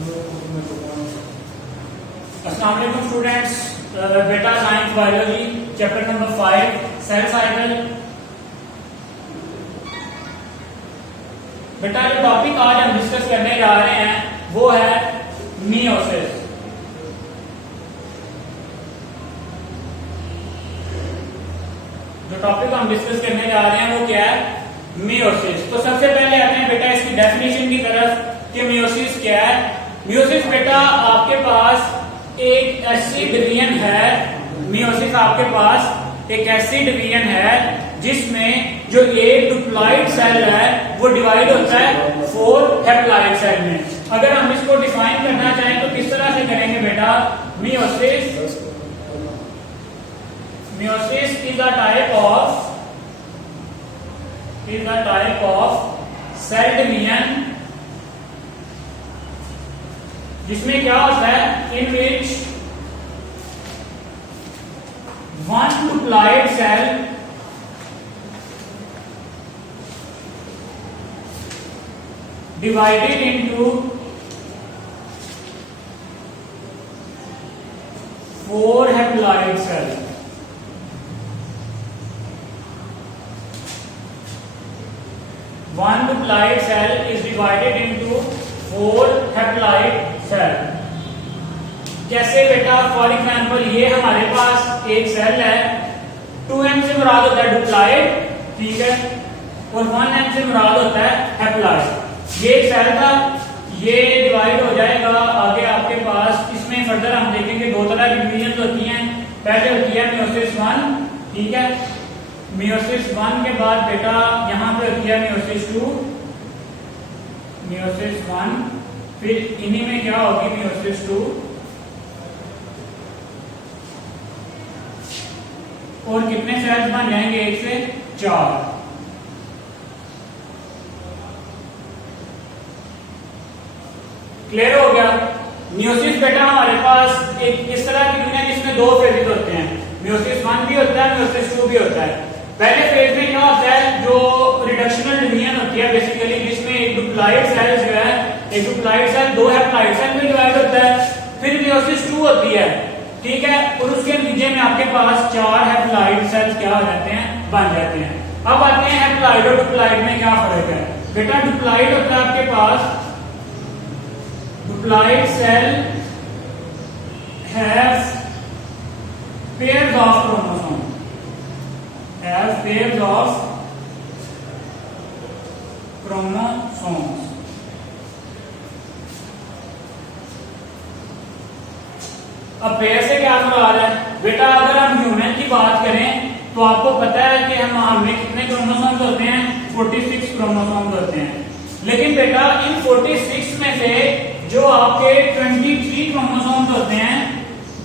अस्सलाम वालेकुम स्टूडेंट्स, बेटा science biology chapter number 5 cell cycle. बेटा जो टॉपिक आज हम डिस्कस करने जा रहे हैं वो है मियोसिस। जो टॉपिक हम डिस्कस करने जा रहे हैं वो क्या है? मियोसिस। तो सबसे पहले आते हैं बेटा इसकी डेफिनेशन की तरफ कि मियोसिस क्या है। मियोसिस बेटा आपके पास एक ऐसी डिवीजन है, मियोसिस आपके पास एक ऐसी डिवीजन है जिसमें जो एक डिप्लॉइड सेल है वो डिवाइड होता है 4 हैप्लॉइड सेल में। अगर हम इसको डिफाइन करना चाहें तो किस तरह से करेंगे बेटा? Meiosis is a type of cell division जिसमें क्या होता है, in which one diploid cell divided into 4 haploid cells. One diploid cell is divided into 4 haploid cells. जैसे बेटा फॉर एग्जाम्पल ये हमारे पास एक सेल है, 2n से मुराद होता है डिप्लॉइड, ठीक है, और 1n से मुराद होता है हैप्लॉइड। ये एक सेल था, ये डिवाइड हो जाएगा आगे आपके पास। इसमें फर्दर हम देखेंगे दो तरह की डिवीजन होती हैं। पहले होती है मियोसिस 1, ठीक है, मियोसिस 1 के बाद बेटा यहां पे होती है मियोसिस 2, मियोसिस 1, फिर इन्हीं में क्या होगी मियोसिस 2, और कितने सेल्स बन जाएंगे? 1 से 4। क्लियर हो गया? मियोसिस बेटा हमारे पास एक इस तरह की दुनिया जिसमें 2 फेजेस होते हैं, मियोसिस 1 भी होता है, मियोसिस 2 भी होता है। पहले फेज में क्या होता है, जो रिडक्शनल डिवीजन होती है बेसिकली, जिसमें एक डिप्लॉइड सेल जो है, एक डिप्लॉइड सेल 2 हैप्लॉइड सेल में डिवाइड होता है। फिर मियोसिस 2 होती है, ठीक है, और उसके नतीजे में आपके पास 4 हैप्लॉइड सेल्स क्या हो जाते हैं? बन जाते हैं। अब आते हैं हैप्लॉइड और डिप्लॉइड में क्या फर्क है बेटा? डिप्लॉइड होता है आपके पास diploid cell has pairs of chromosomes, अब पेयर से क्या मुराद है बेटा? अगर हम ह्यूमन की बात करें तो आपको पता है कि हमें कितने क्रोमोसोम्स होते हैं? 46 क्रोमोसोम्स होते हैं। लेकिन बेटा इन 46 में से जो आपके 23 क्रोमोसोम्स होते हैं,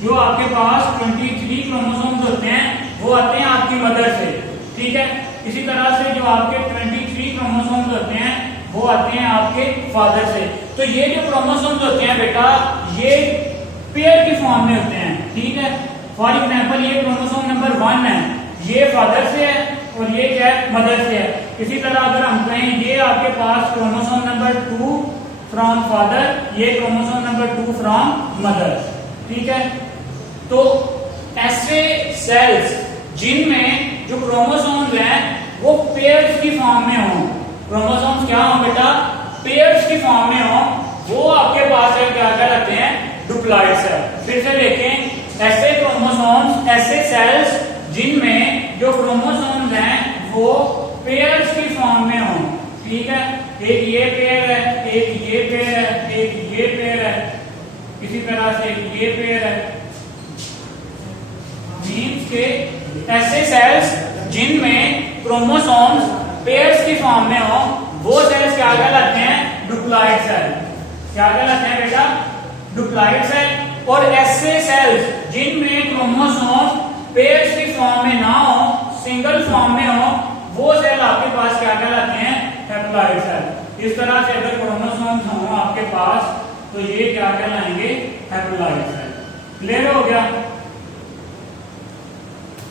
जो आपके पास 23 क्रोमोसोम्स होते हैं वो आते हैं आपकी मदर से, ठीक है। इसी तरह से जो आपके 23 क्रोमोसोम्स होते हैं वो आते हैं आपके फादर से। तो ये जो क्रोमोसोम्स होते हैं बेटा ये पेयर की फॉर्म में होते हैं, ठीक है। फॉर एग्जाम्पल ये क्रोमोसोम नंबर 1 है, ये फादर से है और ये क्या है? मदर से है। इसी तरह अगर हम कहें ये आपके पास क्रोमोसोम नंबर 2 फ्रॉम फादर, ये क्रोमोसोम नंबर 2 फ्रॉम मदर, ठीक है। तो ऐसे सेल्स जिनमें जो क्रोमोसोम्स हैं वो पेयर्स की फॉर्म में हो, क्रोमोसोम्स क्या हो बेटा? पेयर्स की फॉर्म में हो, वो आपके पास है क्या कहलाते हैं? Diploid cell. फिर से देखें, ऐसे क्रोमोसोम्स, ऐसे सेल्स जिनमें जो क्रोमोसोम्स हैं वो पेयर्स की फॉर्म में हो, ठीक है। एक ये पेयर है, एक ये पेयर है, एक ये पेयर है, इसी तरह से ये पेयर है। मीन्स के ऐसे सेल्स जिनमें क्रोमोसोम्स पेयर्स की फॉर्म में हो वो सेल्स क्या कहलाते हैं? Diploid cell. क्या कहलाते हैं बेटा? Diploid cell. और ऐसे सेल्स जिनमें क्रोमोसोम्स पेयर्स की फॉर्म में ना हो, सिंगल फॉर्म में हो, वो सेल आपके पास क्या कहलाते हैं? Haploid cell. इस तरह से अगर क्रोमोसोम्स हो आपके पास तो ये क्या कहलाएंगे? Haploid cell. क्लियर हो गया?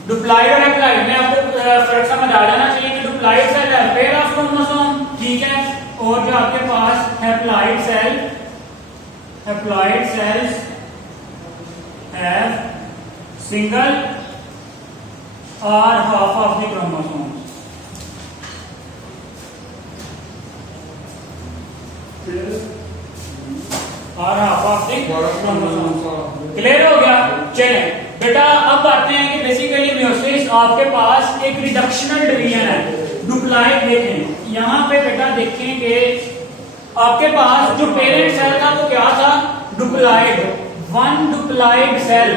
डिप्लॉइड और हैप्लॉइड में आपको फर्क समझ आ जाना चाहिए कि डिप्लॉइड सेल है पेयर ऑफ क्रोमोसोम, ठीक है, और जो आपके पास haploid cell haploid cells have single or half of the chromosomes. और half of the chromosome. Clear हो गया? चले बेटा अब आते हैं कि बेसिकली मियोसिस आपके पास एक रिडक्शनल डिवीजन है। डुप्लाइड देखें यहां पे बेटा देखें कि आपके पास जो पेरेंट सेल था वो क्या था? Diploid. One diploid cell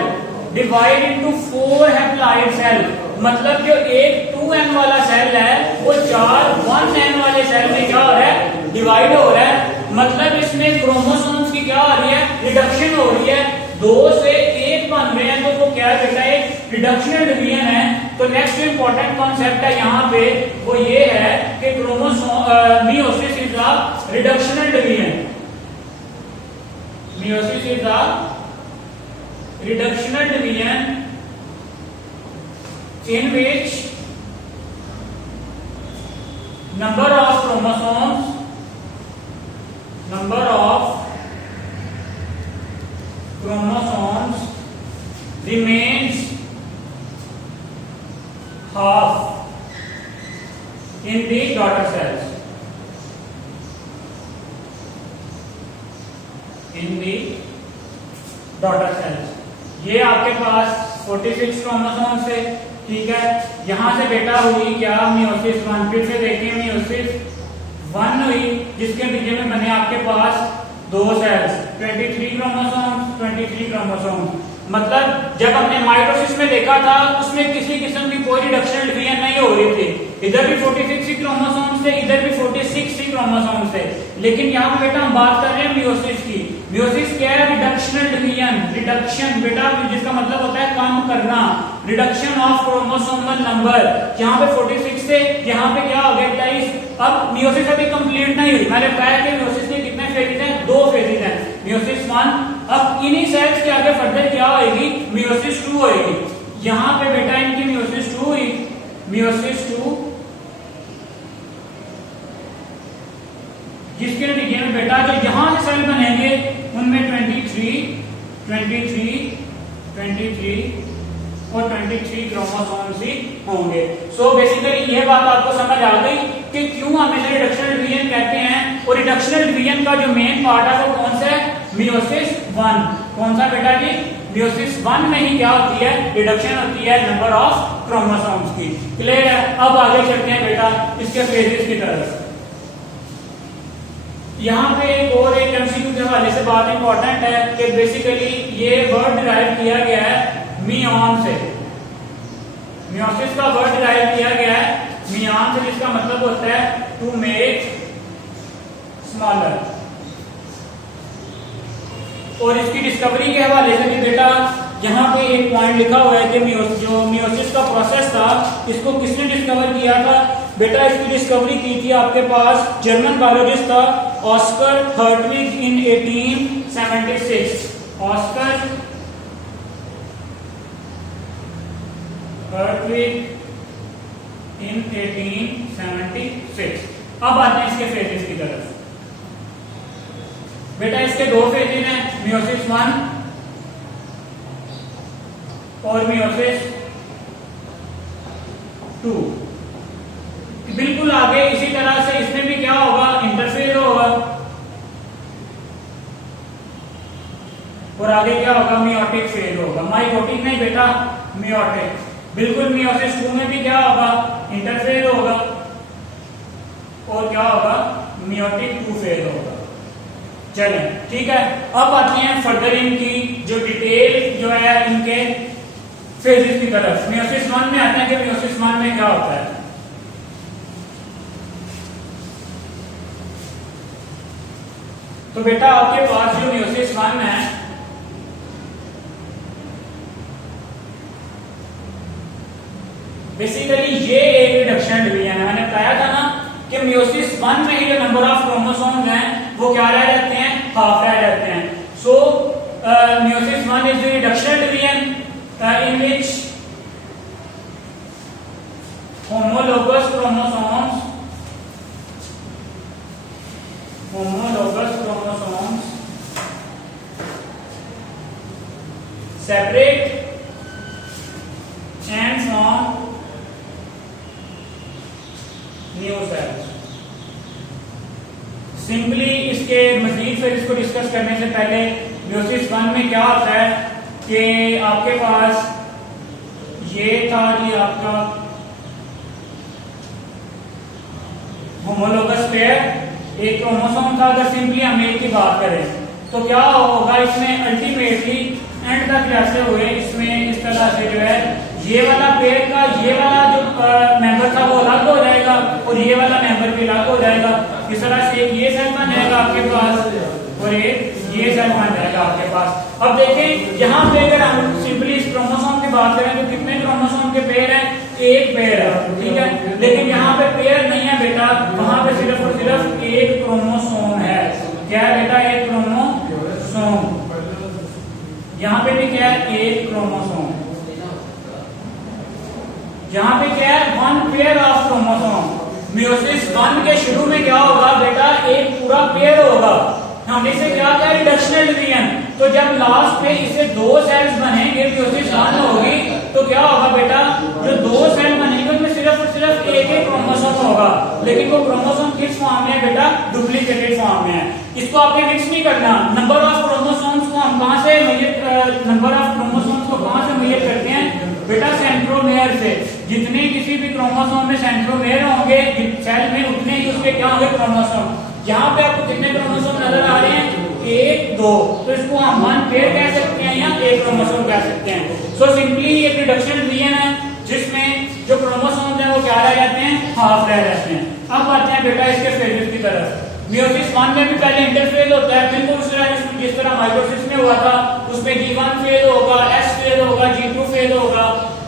divide into 4 haploid cell, मतलब जो एक 2n वाला सेल है वो 4 1n वाले सेल में क्या हो रहा है? डिवाइड हो रहा है। मतलब इसमें क्रोमोसोम्स की क्या हो रही है? रिडक्शन हो रही है। 2 से 1 बन रहे हैं तो वो क्या है बेटा? एक रिडक्शनल डिवीजन है। तो नेक्स्ट इंपॉर्टेंट कॉन्सेप्ट है यहाँ पे वो ये है कि meiosis is a reductional division. Meiosis is a reductional division in which number of chromosomes remains half in the daughter cells. ये आपके पास 46 क्रोमोसोम से, ठीक है। यहां से बेटा हुई क्या? मियोसिस 1। फिर से देखिए मियोसिस 1 हुई जिसके बीच में बने आपके पास 2 सेल्स, 23 क्रोमोसोम। मतलब जब हमने माइटोसिस में देखा था उसमें किसी किस्म की कोई रिडक्शनल डिवीजन नहीं हो रही थी। इधर भी 46 क्रोमोसोम थे, इधर भी 46 क्रोमोसोम थे। लेकिन यहाँ पे बेटा हम बात कर रहे हैं मियोसिस की। मियोसिस क्या है? Reductional division. रिडक्शन बेटा जिसका मतलब होता है कम करना, रिडक्शन ऑफ क्रोमोसोमल नंबर। यहाँ पे 46 थे, यहाँ पे क्या हो गया? 23। अब मियोसिस अभी कंप्लीट नहीं हुई। मैंने बताया कि मियोसिस के कितने फेजेस हैं? 2 फेजेस हैं, मियोसिस 1। अब इन्हीं सेल्स के आगे फर्दर क्या होगी? मियोसिस 2 होगी। यहाँ पे बेटा इनकी मियोसिस 2 हुई, मियोसिस 2, जिसके नतीजे में बेटा जो यहां से सेल बनेंगे उनमें 23 और 23 क्रोमोसोम्स ही होंगे। सो बेसिकली ये बात आपको समझ आ गई कि क्यों हम इसे रिडक्शनल डिवीजन कहते हैं। और रिडक्शनल डिवीजन का जो मेन पार्ट है वो कौन सा है? मियोसिस 1। कौन सा बेटा जी? मियोसिस 1 में ही क्या होती है? रिडक्शन होती है नंबर ऑफ क्रोमोसोम्स की। क्लियर है? अब आगे चलते हैं बेटा इसके फेजेस की तरफ। यहाँ पे एक एमसीक्यू के हवाले से बात इंपॉर्टेंट है कि बेसिकली ये वर्ड डिराइव किया गया है मियॉन से। मियोसिस का वर्ड डिराइव किया गया है मियॉन से, जिसका मतलब होता है टू मेक स्मॉलर। और इसकी डिस्कवरी के हवाले से भी बेटा यहाँ पे एक पॉइंट लिखा हुआ है कि जो मियोसिस का प्रोसेस था इसको किसने डिस्कवर किया था? बेटा इसकी डिस्कवरी की थी आपके पास जर्मन बायोलॉजिस्ट था ऑस्कर हर्टविग इन 1876। ऑस्कर हर्टविग इन 1876। अब आते हैं इसके फेजेस की तरफ। बेटा इसके 2 फेजेस हैं, मियोसिस 1 और मियोसिस 2। बिल्कुल आगे इसी तरह से इसमें भी क्या होगा? इंटरफेज होगा। और आगे क्या होगा? मियोटिक फेज होगा। माइटोटिक नहीं बेटा, मियोटिक। बिल्कुल मियोसिस 2 में भी क्या होगा? इंटरफेज होगा। और क्या होगा? मियोटिक 2 फेज होगा। चलें ठीक है। अब आती हैं फर्दर इनकी जो डिटेल जो है इनके फेजेस की तरफ। मियोसिस 1 में आते हैं कि मियोसिस 1 में क्या होता है। तो बेटा आपके पास जो मियोसिस 1 है बेसिकली ये एक रिडक्शन डिवीजन है। मैंने बताया था ना कि मियोसिस 1 में ही जो नंबर ऑफ क्रोमोसोम्स हैं वो क्या रह जाते हैं? हाफ रह जाते हैं। So meiosis 1 is the reductional division in which homologous chromosomes separate and form new cells. Simply इसके मजीद फिर इसको डिस्कस करने से पहले मियोसिस 1 में क्या होता है कि आपके पास ये था जी आपका होमोलोगस पेयर, एक क्रोमोसोम था। अगर सिंपली हम मेल की बात करें तो क्या होगा, इसमें अल्टीमेटली एंड तक जैसे हुए इसमें इस तरह से जो है ये वाला पेयर का ये वाला जो मेंबर था वो अलग हो जाएगा और ये वाला मेंबर भी अलग हो जाएगा। इस तरह से ये सेल बन जाएगा आपके पास और ये सेल बन जाएगा आपके पास। अब देखें यहाँ पे अगर हम सिंपली इस क्रोमोसोम की बात करें तो कितने क्रोमोसोम के पेयर हैं, एक पेयर है, ठीक है। लेकिन यहाँ पे पेयर नहीं है बेटा, वहां पे सिर्फ और सिर्फ एक क्रोमोसोम है। क्या है बेटा, एक क्रोमोसोम। यहाँ पे भी क्या है, एक क्रोमोसोम। यहाँ पे क्या है, one pair of chromosome. Meiosis 1 के शुरू में क्या होगा बेटा, एक पूरा पेयर होगा। हमने इसे क्या किया, रिडक्शनल डिवीजन। तो जब लास्ट पे इसे दो सेल्स बनेंगे, मियोसिस 1 होगी, तो क्या होगा बेटा, जो दो सेल बनेंगे उनमें सिर्फ और सिर्फ एक ही क्रोमोसोम होगा। लेकिन वो क्रोमोसोम किस फॉर्म में है बेटा, डुप्लीकेटेड फॉर्म में है। इसको आपने मिक्स नहीं करना। नंबर ऑफ क्रोमोसोम्स को हम कहां से नंबर ऑफ क्रोमोसोम्स को कहां से मेजर करते हैं बेटा, सेंट्रोमेयर से। जितने किसी भी क्रोमोसोम में सेंट्रोमेयर होंगे सेल में, उतने ही उसके क्या होंगे, क्रोमोसोम। यहाँ पे आपको कितने क्रोमोसोम नजर आ रहे हैं, 1 2, तो इसको हम वन पेयर कह सकते हैं या एक क्रोमोसोम कह सकते हैं। सो सिंपली एक रिडक्शन डिवीजन है जिसमें जो क्रोमोसोम है वो क्या रह जाते हैं, हाफ रह जाते हैं। अब आते हैं बेटा इसके फेजेस की तरफ। मियोसिस 1 में भी पहले इंटरफेज होता है, बिल्कुल जिस तरह माइटोसिस में हुआ था। उसमें G1 फेज होगा, S फेज होगा, G2 फेज होगा,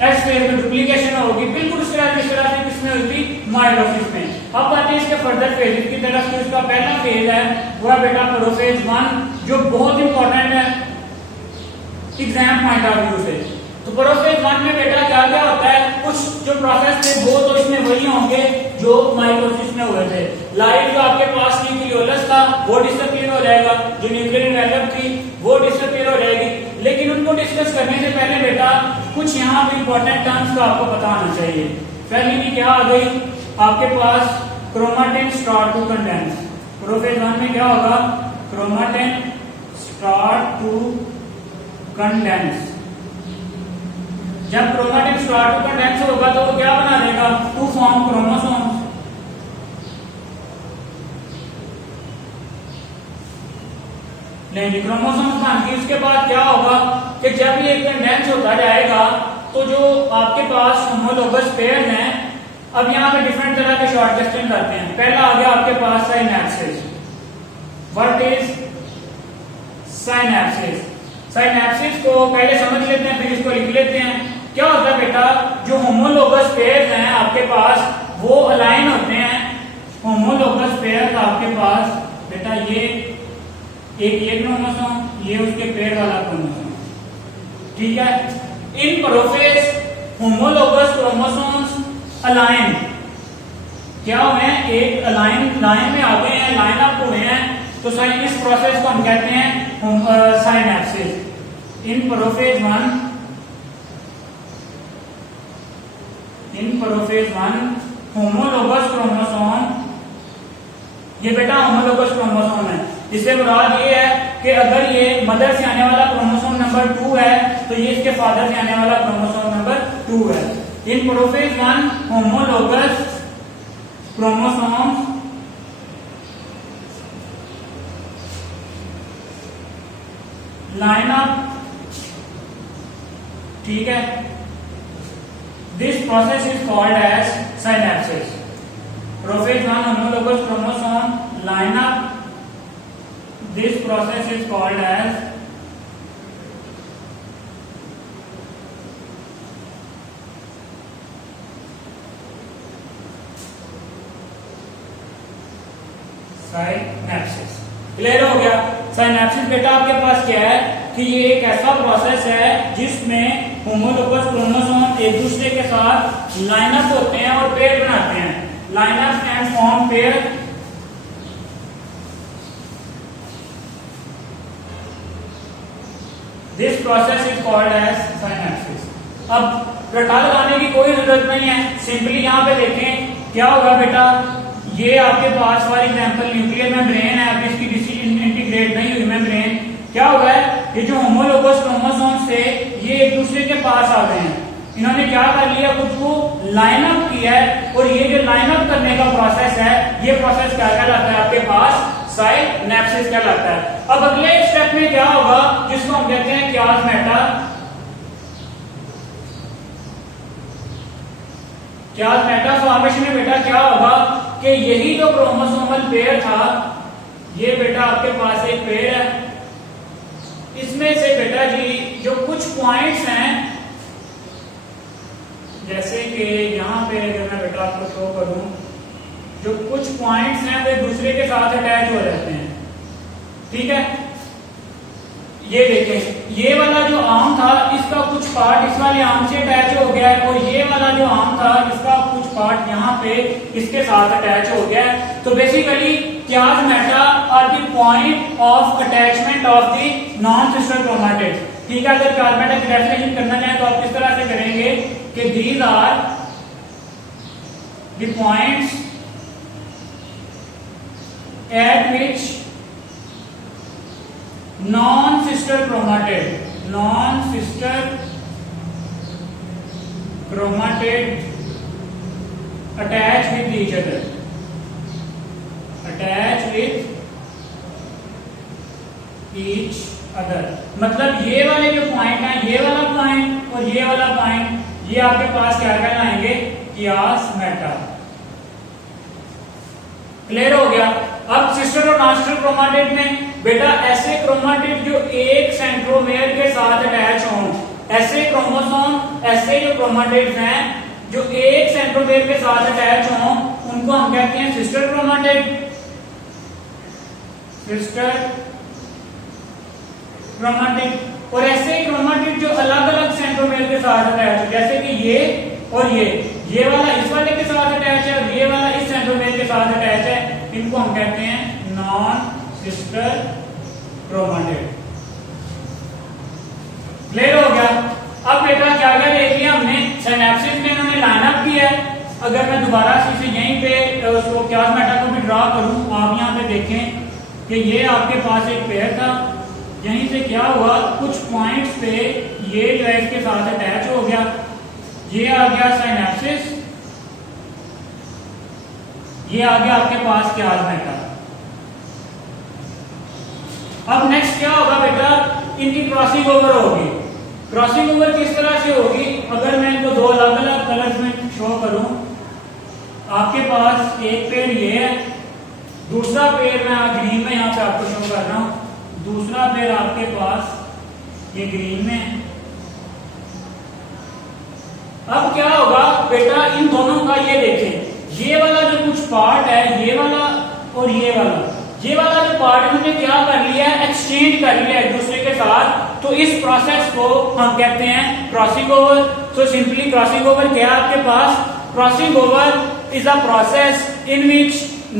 S फेज में डुप्लीकेशन होगी, बिल्कुल जिस तरह से किसमें हुई थी, माइटोसिस में। अब आते हैं इसके फर्दर फेजेस की तरफ। तो इसका पहला फेज है वो है बेटा प्रोफेज 1, जो बहुत इंपॉर्टेंट है एग्जाम पॉइंट ऑफ व्यू से। तो प्रोफेज 1 में बेटा क्या क्या होता है, कुछ जो प्रोसेस थे वो तो इसमें वही होंगे जो माइटोसिस में हुए थे। लाइफ जो आपके पास न्यूक्लियोलस था वो डिसअपीयर हो जाएगा, जो न्यूक्लियर एनवेलप थी वो डिसअपीयर हो जाएगी। लेकिन उनको डिस्कस करने से पहले बेटा कुछ यहाँ पे इंपॉर्टेंट टर्म्स का आपको पता होना चाहिए। पहली भी क्या आ गई आपके पास, chromatin start to condense. Prophase 1 में क्या होगा, क्रोमाटिन स्टार्ट टू कंडेंस। जब क्रोमाटिन स्टार्ट टू कंडेंस होगा तो वो क्या बना देगा, टू फॉर्म क्रोमोसोम्स। नहीं, क्रोमोसोम्स बन के उसके बाद क्या होगा कि जब ये कंडेंस होता जाएगा तो जो आपके पास होमोलोगस पेयर हैं, अब यहाँ पे डिफरेंट तरह के शॉर्ट डिस्टेंस आते हैं। पहला आ गया आपके पास synapsis. What is synapsis? Synapsis को पहले समझ लेते हैं, फिर इसको लिख लेते हैं। क्या होता है बेटा, जो होमोलोगस पेयर हैं आपके पास वो अलाइन होते हैं। होमोलोगस पेयर आपके पास बेटा ये एक ये क्रोमोसोम, ये उसके पेयर वाला क्रोमोसोम, ठीक है। In prophase homologous chromosomes align क्या हुए हैं, एक लाइन में आ गए हैं, लाइन अप हुए हैं। तो इस प्रोसेस को हम कहते हैं साइनेप्सिस। इन प्रोफेज 1 होमोलोगस क्रोमोसोम, ये बेटा होमोलोगस क्रोमोसोम है। इससे मुराद ये है कि अगर ये मदर से आने वाला क्रोमोसोम नंबर 2 है तो ये इसके फादर से आने वाला क्रोमोसोम नंबर 2 है। In prophase 1 homologous chromosome line up, ठीक है। This process is called as synapsis. Prophase 1 homologous chromosome line up, this process is called as synapsis. Clear हो गया? साइनेप्सिस बेटा आपके पास क्या है कि ये एक ऐसा प्रोसेस है जिसमें होमोलोगस क्रोमोसोम एक दूसरे के साथ लाइनअप होते हैं और पेयर बनाते हैं। Line up and form pair. This process is called as synapsis. अब रटा लगाने की कोई जरूरत नहीं है, सिंपली यहाँ पे देखें क्या होगा बेटा, ये आपके पास फॉर एग्जांपल न्यूक्लियर मेम्ब्रेन है, अब इसकी डिसइंटीग्रेट नहीं हुई मेम्ब्रेन, क्या होगा है ये जो होमोलोगस क्रोमोसोम से ये एक दूसरे के पास आ गए हैं, इन्होंने क्या कर लिया, खुद को लाइन अप किया है, और ये जो लाइन अप करने का प्रोसेस है, ये प्रोसेस क्या कहलाता है आपके पास, साइनेप्सिस कहलाता है। अब अगले स्टेप में क्या होगा, जिसको हम कहते हैं क्याजमेटा। क्याजमेटा फॉर्मेशन में बेटा क्या होगा कि यही जो क्रोमोसोमल पेयर था, ये बेटा आपके पास एक पेयर है, इसमें से बेटा जी जो कुछ पॉइंट्स हैं, जैसे कि यहां पे अगर मैं बेटा आपको शो करूं, जो कुछ पॉइंट्स हैं वे दूसरे के साथ अटैच हो जाते हैं, ठीक है। ये देखें, ये वाला जो आर्म था इसका कुछ पार्ट इस वाले आर्म से अटैच हो गया है, और ये वाला जो आर्म था इसका कुछ पार्ट यहाँ पे इसके साथ अटैच हो गया है। तो basically chiasmata are the point of attachment of the non sister chromatids, ठीक है। अगर क्याजमेटा की डेफिनेशन करना चाहें तो आप किस तरह से करेंगे कि these are the points at which non-sister chromatid attach with each other, मतलब ये वाले जो पॉइंट हैं, ये वाला पॉइंट और ये वाला पॉइंट, ये आपके पास क्या कहलाएंगे, क्याजमेटा। क्लियर हो गया। अब सिस्टर और नॉन सिस्टर क्रोमैटिड में बेटा ऐसे क्रोमैटिड जो एक सेंट्रोमेयर के साथ अटैच हों, ऐसे क्रोमोसोम, ऐसे जो क्रोमैटिड्स हैं जो एक सेंट्रोमेयर के साथ अटैच हों, उनको हम कहते हैं सिस्टर क्रोमैटिड, और ऐसे क्रोमैटिड जो अलग अलग सेंट्रोमेयर के साथ अटैच हो, जैसे कि ये और ये वाला इस वाले के साथ अटैच है और ये वाला इस सेंट्रोमेयर के साथ अटैच है, इनको हम कहते हैं नॉन सिस्टर क्रोमैटिड। क्लियर हो गया। अब बेटा क्या क्या देख लिया हमने, सिनेप्सिस में इन्होंने लाइन अप किया है। अगर मैं दोबारा से यहीं पे उसको क्याजमेटा को भी ड्रा करूं, आप यहां पे देखें कि ये आपके पास एक पेयर था, यहीं से क्या हुआ, कुछ पॉइंट्स पे ये जो है इसके साथ अटैच हो गया, ये आ गया सिनेप्सिस, ये आ गया आपके पास क्याजमेटा। अब नेक्स्ट क्या होगा बेटा, इनकी क्रॉसिंग ओवर होगी। क्रॉसिंग ओवर किस तरह से होगी, अगर मैं इनको दो अलग अलग कलर्स में शो करूं, आपके पास एक पेड़ ये है, दूसरा पेड़ मैं ग्रीन में यहां पे आपको शो कर रहा हूं, दूसरा पेड़ आपके पास ये ग्रीन में है। अब क्या होगा बेटा, इन दोनों का ये देखें, ये वाला जो कुछ पार्ट है, ये वाला और ये वाला जो पार्ट इन्होंने क्या कर लिया है, एक्सचेंज कर लिया एक दूसरे के साथ, तो इस प्रोसेस को हम कहते हैं crossing over. So simply crossing over क्या है आपके पास, crossing over is a process in which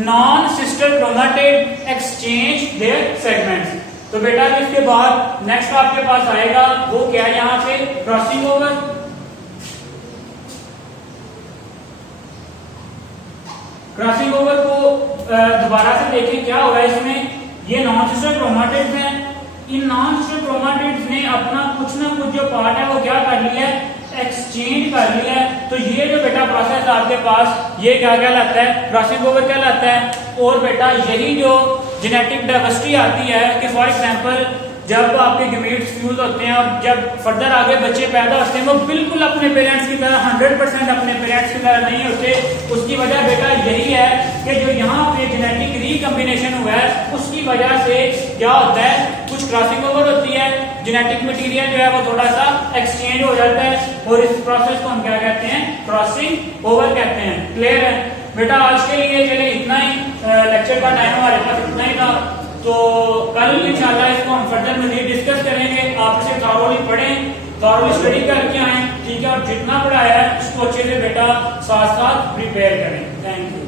non sister chromatid exchange their segments. तो बेटा इसके बाद नेक्स्ट आपके पास आएगा वो क्या है, यहां पे क्रॉसिंग ओवर। क्रॉसिंग ओवर को दोबारा से देखें क्या होगा इसमें, ये नॉन सिस्टर क्रोमैटिड्स हैं, इन नॉन सिस्टर क्रोमैटिड्स ने अपना कुछ ना कुछ जो पार्ट है वो क्या कर लिया है, एक्सचेंज कर लिया है। तो ये जो बेटा प्रोसेस आपके पास, ये क्या कहलाता है, क्रॉसिंग ओवर कहलाता है। और बेटा यही जो जेनेटिक डाइवर्सिटी आती है कि फॉर एग्जांपल जब आपके गेमेट्स फ्यूज होते हैं और जब फर्दर आगे बच्चे पैदा होते हैं वो बिल्कुल अपने पेरेंट्स की तरह 100% अपने पेरेंट्स की तरह नहीं होते। उसकी वजह बेटा यही है कि जो यहाँ पे जेनेटिक रिकॉम्बिनेशन हुआ है उसकी वजह से क्या होता है, कुछ क्रॉसिंग ओवर होती है, जेनेटिक मटेरियल जो है वो थोड़ा सा एक्सचेंज हो जाता है और इस प्रोसेस को हम क्या कहते हैं, क्रॉसिंग ओवर कहते हैं। क्लियर है बेटा। आज के लिए चले इतना ही, लेक्चर का टाइम हमारे पास इतना ही था, तो कल इंशाल्लाह इसको हम फर्दर मजीद डिस्कस करेंगे। आप इसे थॉरोली पढ़ें, थॉरोली स्टडी करके आए, ठीक है, और जितना पढ़ाया है उसको अच्छे से बेटा साथ साथ प्रिपेयर करें। Thank you.